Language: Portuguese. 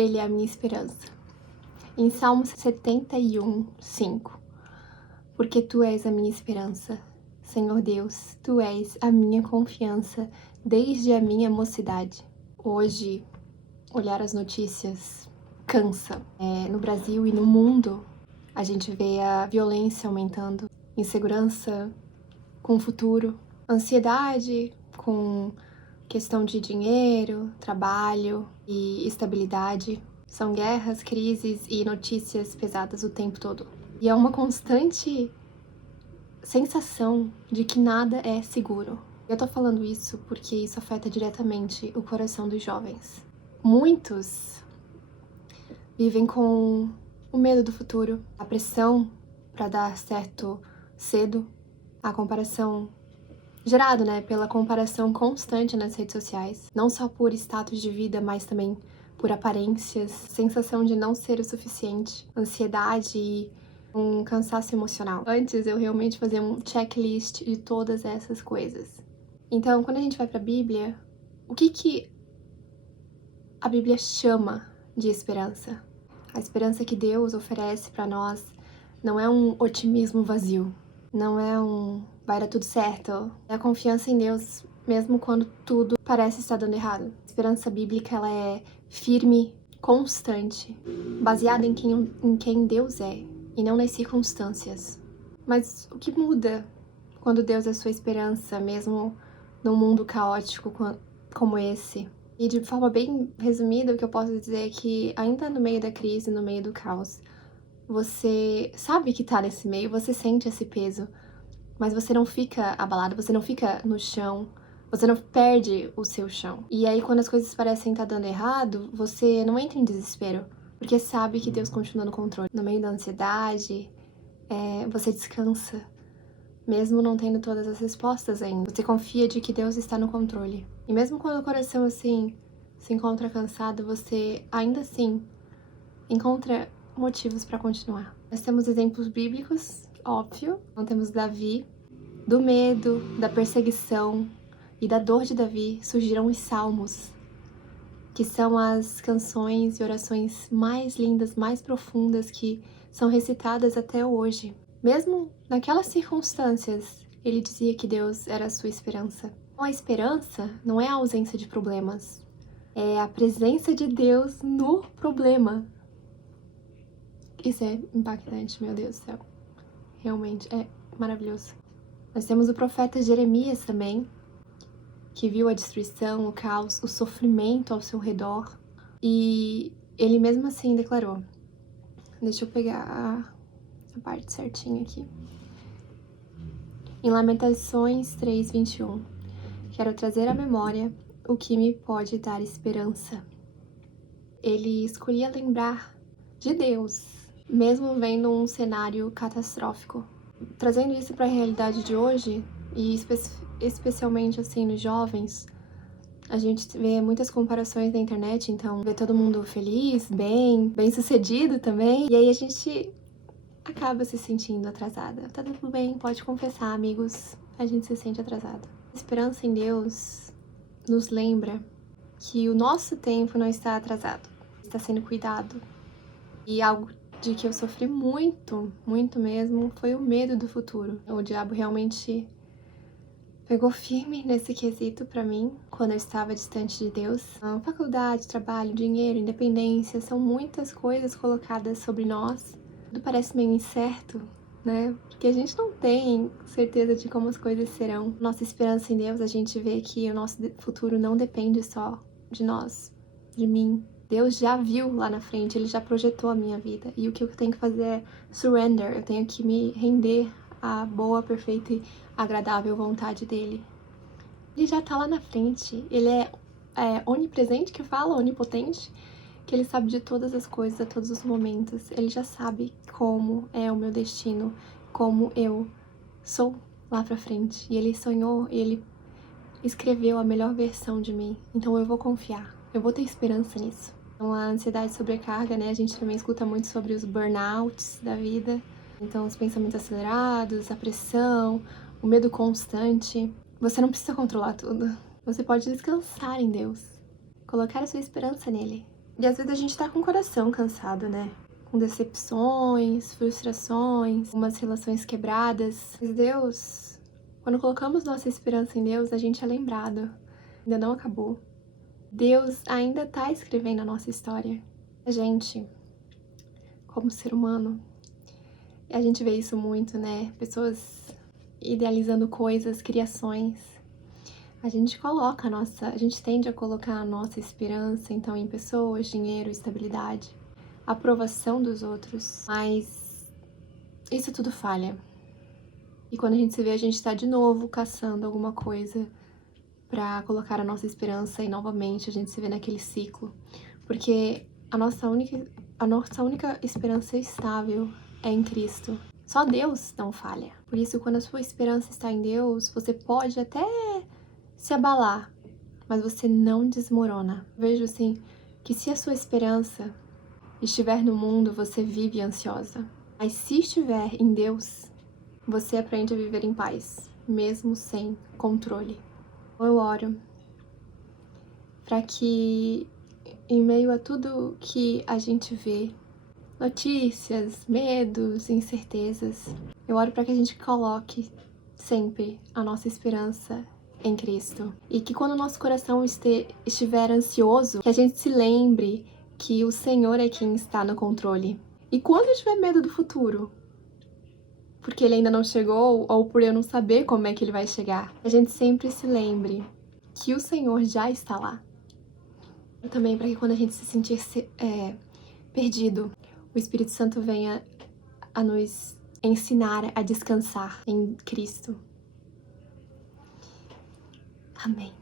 Ele é a minha esperança. Em Salmos 71, 5. Porque tu és a minha esperança, Senhor Deus, tu és a minha confiança desde a minha mocidade. Hoje, olhar as notícias cansa. No Brasil e no mundo, a gente vê a violência aumentando, insegurança com o futuro, ansiedade com questão de dinheiro, trabalho e estabilidade. São guerras, crises e notícias pesadas o tempo todo. E é uma constante sensação de que nada é seguro. Eu tô falando isso porque isso afeta diretamente o coração dos jovens. Muitos vivem com o medo do futuro, a pressão para dar certo cedo, a comparação gerado, pela comparação constante nas redes sociais, não só por status de vida, mas também por aparências, sensação de não ser o suficiente, ansiedade e um cansaço emocional. Antes eu realmente fazia um checklist de todas essas coisas. Então, quando a gente vai para a Bíblia, o que a Bíblia chama de esperança? A esperança que Deus oferece para nós não é um otimismo vazio, não é um vai dar tudo certo. É a confiança em Deus, mesmo quando tudo parece estar dando errado. A esperança bíblica, ela é firme, constante, baseada em quem Deus é e não nas circunstâncias. Mas o que muda quando Deus é sua esperança, mesmo num mundo caótico como esse? E de forma bem resumida, o que eu posso dizer é que ainda no meio da crise, no meio do caos, você sabe que tá nesse meio, você sente esse peso, mas você não fica abalado, você não fica no chão, você não perde o seu chão. E aí, quando as coisas parecem estar dando errado, você não entra em desespero, porque sabe que Deus continua no controle. No meio da ansiedade, você descansa, mesmo não tendo todas as respostas ainda. Você confia de que Deus está no controle. E mesmo quando o coração, assim, se encontra cansado, você ainda assim encontra motivos para continuar. Nós temos exemplos bíblicos, óbvio. Então temos Davi. Do medo, da perseguição e da dor de Davi surgiram os Salmos, que são as canções e orações mais lindas, mais profundas que são recitadas até hoje. Mesmo naquelas circunstâncias, ele dizia que Deus era a sua esperança. Então, a esperança não é a ausência de problemas, é a presença de Deus no problema. Isso é impactante, meu Deus do céu. Realmente é maravilhoso. Nós temos o profeta Jeremias também, que viu a destruição, o caos, o sofrimento ao seu redor. E ele mesmo assim declarou. Deixa eu pegar a parte certinha aqui. Em Lamentações 3:21. Quero trazer à memória o que me pode dar esperança. Ele escolhia lembrar de Deus, mesmo vendo um cenário catastrófico. Trazendo isso para a realidade de hoje, e especialmente assim nos jovens, a gente vê muitas comparações na internet, então vê todo mundo feliz, bem sucedido também, e aí a gente acaba se sentindo atrasada. Tá tudo bem, pode confessar, amigos, a gente se sente atrasada. A esperança em Deus nos lembra que o nosso tempo não está atrasado, está sendo cuidado. E algo de que eu sofri muito, muito mesmo, foi o medo do futuro. O diabo realmente pegou firme nesse quesito pra mim, quando eu estava distante de Deus. A faculdade, trabalho, dinheiro, independência, são muitas coisas colocadas sobre nós. Tudo parece meio incerto, Porque a gente não tem certeza de como as coisas serão. Nossa esperança em Deus, a gente vê que o nosso futuro não depende só de nós, de mim. Deus já viu lá na frente, Ele já projetou a minha vida. E o que eu tenho que fazer é surrender, eu tenho que me render à boa, perfeita e agradável vontade dEle. Ele já tá lá na frente, Ele é onipresente, que fala, onipotente, que Ele sabe de todas as coisas, a todos os momentos. Ele já sabe como é o meu destino, como eu sou lá pra frente. E Ele sonhou, Ele escreveu a melhor versão de mim. Então eu vou confiar, eu vou ter esperança nisso. Então a ansiedade sobrecarga, A gente também escuta muito sobre os burnouts da vida. Então os pensamentos acelerados, a pressão, o medo constante. Você não precisa controlar tudo. Você pode descansar em Deus, colocar a sua esperança nele. E às vezes a gente tá com o coração cansado, né? Com decepções, frustrações, umas relações quebradas. Mas Deus, quando colocamos nossa esperança em Deus, a gente é lembrado. Ainda não acabou. Deus ainda tá escrevendo a nossa história. A gente, como ser humano, a gente vê isso muito, né? Pessoas idealizando coisas, criações. A gente tende a colocar a nossa esperança, então, em pessoas, dinheiro, estabilidade, aprovação dos outros. Mas isso tudo falha. E quando a gente se vê, a gente tá de novo caçando alguma coisa pra colocar a nossa esperança e novamente a gente se vê naquele ciclo. Porque a nossa única esperança estável é em Cristo. Só Deus não falha. Por isso, quando a sua esperança está em Deus, você pode até se abalar, mas você não desmorona. Vejo assim que se a sua esperança estiver no mundo, você vive ansiosa. Mas se estiver em Deus, você aprende a viver em paz, mesmo sem controle. Eu oro para que, em meio a tudo que a gente vê, notícias, medos, incertezas, eu oro para que a gente coloque sempre a nossa esperança em Cristo. E que quando o nosso coração estiver ansioso, que a gente se lembre que o Senhor é quem está no controle. E quando tiver medo do futuro, porque ele ainda não chegou, ou por eu não saber como é que ele vai chegar, a gente sempre se lembre que o Senhor já está lá. E também para que quando a gente se sentir perdido, o Espírito Santo venha a nos ensinar a descansar em Cristo. Amém.